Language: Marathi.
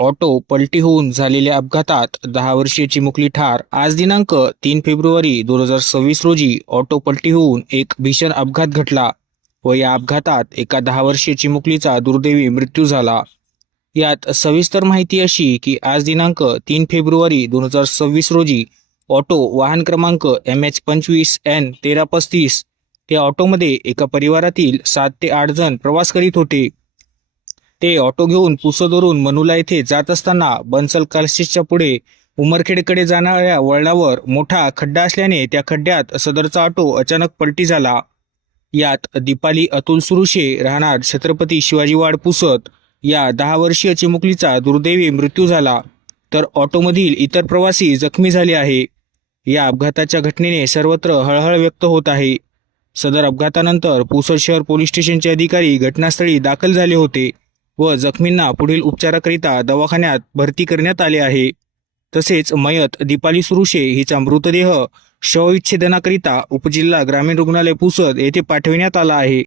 ऑटो पलटी होऊन झालेल्या अपघातात दहा वर्षीय चिमुकली ठार. आज दिनांक तीन फेब्रुवारी दोन हजार सव्वीस रोजी ऑटो पलटी होऊन एक भीषण अपघात घडला व या अपघातात एका दहा वर्षीय चिमुकलीचा दुर्दैवी मृत्यू झाला. यात सविस्तर माहिती अशी की आज दिनांक तीन फेब्रुवारी दोन हजार सव्वीस रोजी ऑटो वाहन क्रमांक एम एच पंचवीस एन तेरा पस्तीस या ऑटोमध्ये एका परिवारातील सात ते आठ जण प्रवास करीत होते. ते ऑटो घेऊन पुसदवरून मनुला येथे जात असताना बन्सल कालशीच्या पुढे उमरखेडकडे जाणाऱ्या वळणावर मोठा खड्डा असल्याने त्या खड्ड्यात सदरचा ऑटो अचानक पलटी झाला. यात दीपाली अतुल सुरुशे राहणार छत्रपती शिवाजीवाड पुसत या दहा वर्षीय चिमुकलीचा दुर्दैवी मृत्यू झाला. तर ऑटोमधील इतर प्रवासी जखमी झाले आहे. या अपघाताच्या घटनेने सर्वत्र हळहळ व्यक्त होत आहे. सदर अपघातानंतर पुसद शहर पोलीस स्टेशनचे अधिकारी घटनास्थळी दाखल झाले होते. व जखमींना पुढील उपचाराकरिता दवाखान्यात भरती करण्यात आले आहे. तसेच मयत दीपाली सुरुशे हिचा मृतदेह शवविच्छेदनाकरिता उपजिल्हा ग्रामीण रुग्णालय पुसद येथे पाठविण्यात आला आहे.